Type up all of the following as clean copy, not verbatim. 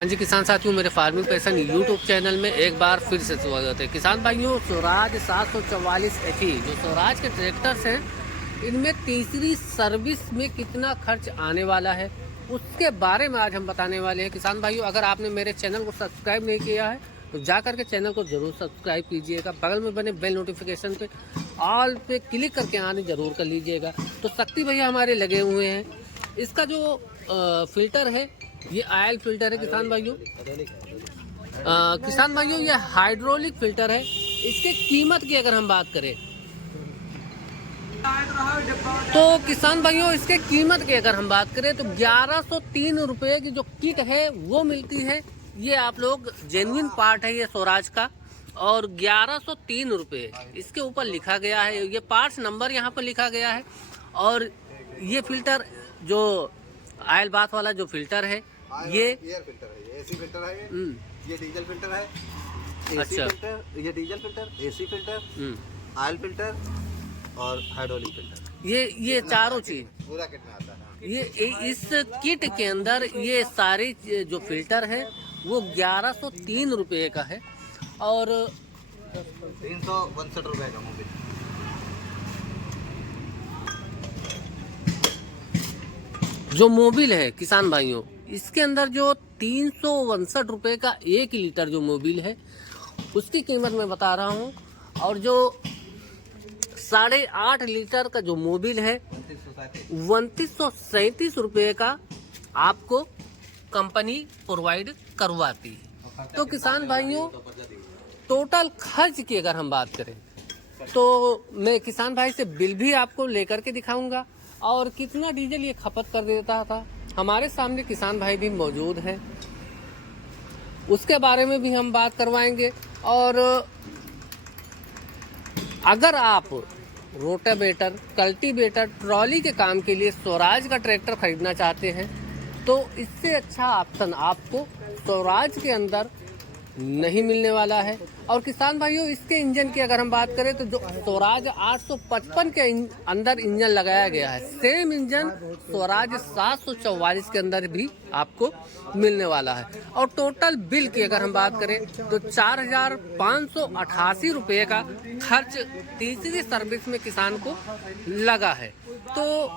हाँ जी किसान साथियों, मेरे फार्मिंग पैशन यूट्यूब चैनल में एक बार फिर से स्वागत है। किसान भाइयों, स्वराज 744 HE जो स्वराज के ट्रैक्टर्स हैं, इनमें तीसरी सर्विस में कितना खर्च आने वाला है उसके बारे में आज हम बताने वाले हैं। किसान भाइयों, अगर आपने मेरे चैनल को सब्सक्राइब नहीं किया है तो जा करके चैनल को ज़रूर सब्सक्राइब कीजिएगा। बगल में बने बेल नोटिफिकेशन पे ऑल पे क्लिक करके आने ज़रूर कर लीजिएगा। तो शक्ति भैया हमारे लगे हुए हैं। इसका जो फिल्टर है, ये आयल फिल्टर है किसान भाइयों। किसान भाइयों, ये हाइड्रोलिक फिल्टर है। इसके कीमत की अगर हम बात करें तो किसान भाइयों, इसके कीमत की अगर हम बात करें तो 1103 रुपये की जो किट है वो मिलती है। ये आप लोग जेन्युइन पार्ट है ये स्वराज का, और 1103 रुपये इसके ऊपर लिखा गया है। ये पार्ट्स नंबर यहाँ पर लिखा गया है। और ये फिल्टर जो आयल बाथ वाला जो फिल्टर है, ये एयर फिल्टर है, ये एसी फिल्टर है, ये डीजल फिल्टर है, एसी अच्छा। फिल्टर, ये diesel filter, AC filter, oil filter और हाइड्रोलिक फिल्टर। ये चारों चीज पूरा किट में आता है। ये इस किट के अंदर ये सारी जो फिल्टर है वो 1103 रुपये का है। और 362 रुपए का मोबिल। जो मोबिल है किसान भाइयों, इसके अंदर जो 362 रुपये का 1 लीटर जो मोबिल है उसकी कीमत मैं बता रहा हूँ। और जो 8.5 लीटर का जो मोबिल है 2937 रुपये का आपको कंपनी प्रोवाइड करवाती है। तो किसान भाइयों, टोटल खर्च की अगर हम बात करें तो मैं किसान भाई से बिल भी आपको लेकर के दिखाऊंगा, और कितना डीजल ये खपत कर देता था। हमारे सामने किसान भाई भी मौजूद हैं, उसके बारे में भी हम बात करवाएंगे। और अगर आप रोटावेटर, कल्टीवेटर, ट्रॉली के काम के लिए स्वराज का ट्रैक्टर खरीदना चाहते हैं तो इससे अच्छा ऑप्शन आपको स्वराज के अंदर नहीं मिलने वाला है। और किसान भाइयों, इसके इंजन की अगर हम बात करें तो जो स्वराज 855 के अंदर इंजन लगाया गया है, सेम इंजन स्वराज 744 के अंदर भी आपको मिलने वाला है। और टोटल बिल की अगर हम बात करें तो 4588 रुपये का खर्च तीसरी सर्विस में किसान को लगा है। तो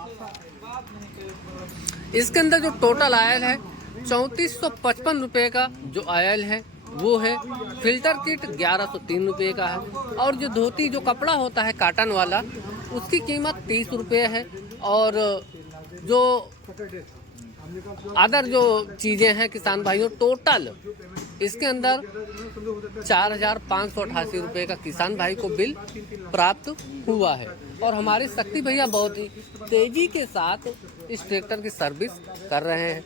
इसके अंदर जो टोटल आयल है 3455 रुपये का जो आयल है वो है। फिल्टर किट 1103 रुपये का है। और जो धोती जो कपड़ा होता है काटन वाला, उसकी कीमत 30 रुपये है। और जो अदर जो चीज़ें हैं किसान भाइयों, टोटल इसके अंदर 4588 रुपये का किसान भाई को बिल प्राप्त हुआ है। और हमारे शक्ति भैया बहुत ही तेज़ी के साथ इस ट्रैक्टर की सर्विस कर रहे हैं,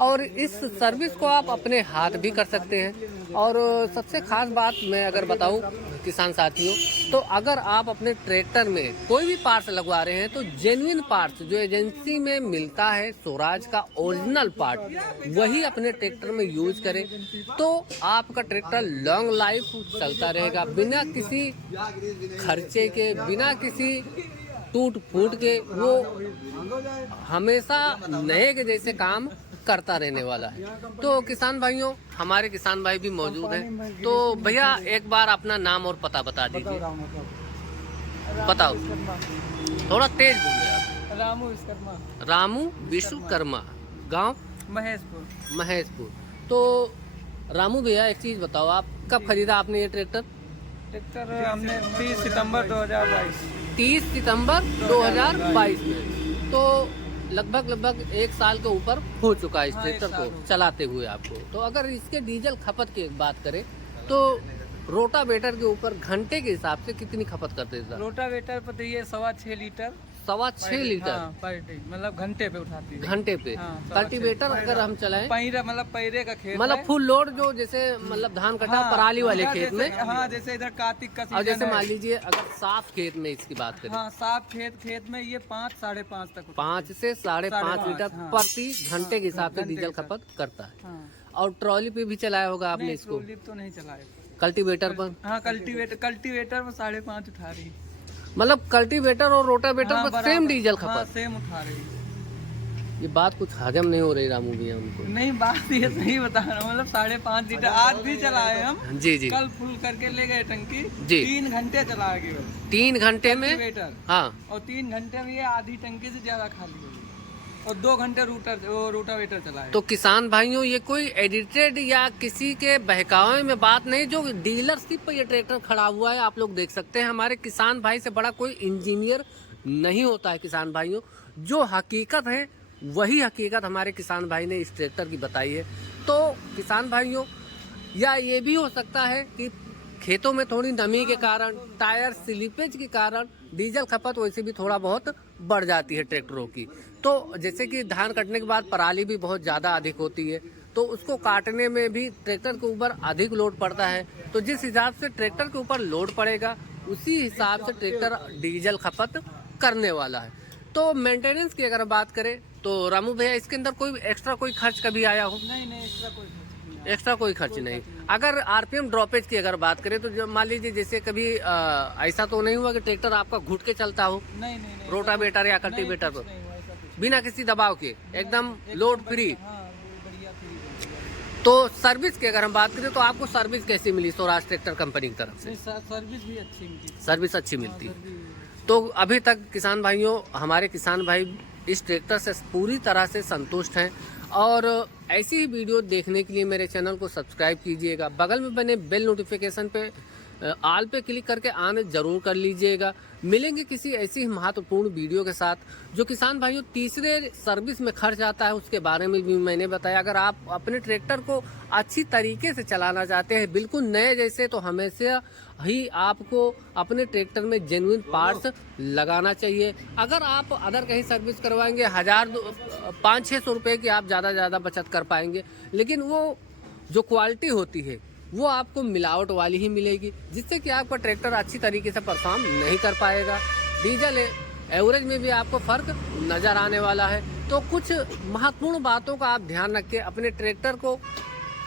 और इस सर्विस को आप अपने हाथ भी कर सकते हैं। और सबसे खास बात मैं अगर बताऊं किसान साथियों, तो अगर आप अपने ट्रैक्टर में कोई भी पार्ट्स लगवा रहे हैं तो जेन्युइन पार्ट्स जो एजेंसी में मिलता है, स्वराज का ओरिजिनल पार्ट, वही अपने ट्रैक्टर में यूज करें तो आपका ट्रैक्टर लॉन्ग लाइफ चलता रहेगा, बिना किसी खर्चे के, बिना किसी टूट फूट के। वो हमेशा नए के जैसे काम करता रहने वाला है। तो किसान भाइयों, हमारे किसान भाई भी मौजूद हैं। तो भैया एक बार अपना नाम और पता बता दीजिए। बताओ, थोड़ा तेज बोलिए आप। रामू विश्वकर्मा, गांव महेशपुर। तो रामू भैया एक चीज बताओ, आप कब खरीदा आपने ये ट्रैक्टर? हमने 30 सितंबर 2022। 30 सितंबर 2022 में। तो लगभग 1 साल के ऊपर हो चुका है इस ट्रैक्टर को चलाते हुए आपको। तो अगर इसके डीजल खपत की बात करें तो रोटावेटर के ऊपर घंटे के हिसाब से कितनी खपत करते थे? रोटावेटर पर ये 6.25 लीटर, 6.25 लीटर पर डे, मतलब घंटे पे उठाती है। घंटे पे। कल्टीवेटर अगर हम चलाएं, पैरा मतलब पैरे का खेत मतलब है। फुल लोड जो जैसे मतलब धान कटा पराली वाले खेत में, हाँ, जैसे इधर कार्तिक का और जैसे सीजन मान है। लीजिए अगर साफ खेत में इसकी बात करें, हाँ, साफ खेत में ये 5 साढ़े 5 तक 5 से 5.5 लीटर हाँ। प्रति घंटे के हिसाब से घंटे डीजल के खपत करता है। हाँ। और ट्रॉली पे भी चलाया होगा आपने नहीं, इसको? ट्रॉली तो नहीं चलाए। कल्टीवेटर पर? हाँ, कल्टीवेटर में 5.5 उठा रही है। मतलब कल्टीवेटर और रोटावेटर हाँ, पर बराबर। सेम डीजल हाँ, खपत? सेम उठा रही है। ये बात कुछ हजम नहीं हो रही रामू भैया हमको। नहीं, बात ये सही बता रहा हूँ, मतलब 5.5 लीटर आज भी चलाए हम। जी जी कल फुल करके ले गए टंकी। जी। 3 घंटे चला केवल 3 घंटे में। कल्टीवेटर। हाँ, और 3 घंटे में ये आधी टंकी से ज्यादा खाली हो गई। और 2 घंटे रोटावेटर चलाए। तो किसान भाइयों ये कोई एडिटेड या किसी के बहकावे में बात नहीं, जो डीलरशिप पर ये ट्रैक्टर खड़ा हुआ है आप लोग देख सकते हैं। हमारे किसान भाई से बड़ा कोई इंजीनियर नहीं होता है किसान भाइयों। जो हकीकत है वही हकीकत हमारे किसान भाई ने इस ट्रैक्टर की बताई है। तो किसान भाइयों, या ये भी हो सकता है कि खेतों में थोड़ी नमी के कारण, टायर स्लिपेज के कारण डीजल खपत वैसे भी थोड़ा बहुत बढ़ जाती है ट्रैक्टरों की। तो जैसे कि धान कटने के बाद पराली भी बहुत ज़्यादा अधिक होती है, तो उसको काटने में भी ट्रैक्टर के ऊपर अधिक लोड पड़ता है। तो जिस हिसाब से ट्रैक्टर के ऊपर लोड पड़ेगा उसी हिसाब से ट्रैक्टर डीजल खपत करने वाला है। तो मेंटेनेंस की अगर बात करें तो रामू भैया इसके अंदर कोई एक्स्ट्रा कोई खर्च कभी आया हो? नहीं, एक्स्ट्रा कोई खर्च नहीं। अगर आरपीएम ड्रॉपेज की अगर बात करें तो जो मान लीजिए जैसे कभी ऐसा तो नहीं हुआ कि ट्रैक्टर आपका घुट के चलता हो, नहीं, रोटावेटर या कल्टीवेटर पर, बिना किसी दबाव के एकदम लोड फ्री। तो सर्विस की अगर हम बात करें तो आपको सर्विस कैसी मिली स्वराज ट्रैक्टर कंपनी की तरफ से? सर्विस भी अच्छी मिलती। सर्विस अच्छी मिलती है। तो अभी तक किसान भाइयों, हमारे किसान भाई इस ट्रैक्टर से पूरी तरह से संतुष्ट हैं। और ऐसी ही वीडियो देखने के लिए मेरे चैनल को सब्सक्राइब कीजिएगा। बगल में बने बेल नोटिफिकेशन पे ऑल पे क्लिक करके आने जरूर कर लीजिएगा। मिलेंगे किसी ऐसी महत्वपूर्ण वीडियो के साथ। जो किसान भाइयों तीसरे सर्विस में खर्च आता है उसके बारे में भी मैंने बताया। अगर आप अपने ट्रैक्टर को अच्छी तरीके से चलाना चाहते हैं, बिल्कुल नए जैसे, तो हमेशा ही आपको अपने ट्रैक्टर में जेन्युइन पार्ट्स लगाना चाहिए। अगर आप अदर कहीं सर्विस करवाएंगे 500-600 रुपये की आप ज़्यादा बचत कर पाएंगे, लेकिन वो जो क्वालिटी होती है वो आपको मिलावट वाली ही मिलेगी, जिससे कि आपका ट्रैक्टर अच्छी तरीके से परफॉर्म नहीं कर पाएगा। डीजल एवरेज में भी आपको फ़र्क नज़र आने वाला है। तो कुछ महत्वपूर्ण बातों का आप ध्यान रख के अपने ट्रैक्टर को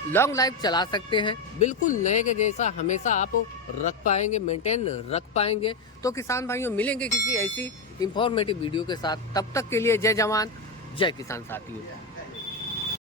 लॉन्ग लाइफ चला सकते हैं। बिल्कुल नए के जैसा हमेशा आप रख पाएंगे, मेंटेन रख पाएंगे। तो किसान भाइयों, मिलेंगे किसी ऐसी इंफॉर्मेटिव वीडियो के साथ। तब तक के लिए जय जवान जय किसान साथियों।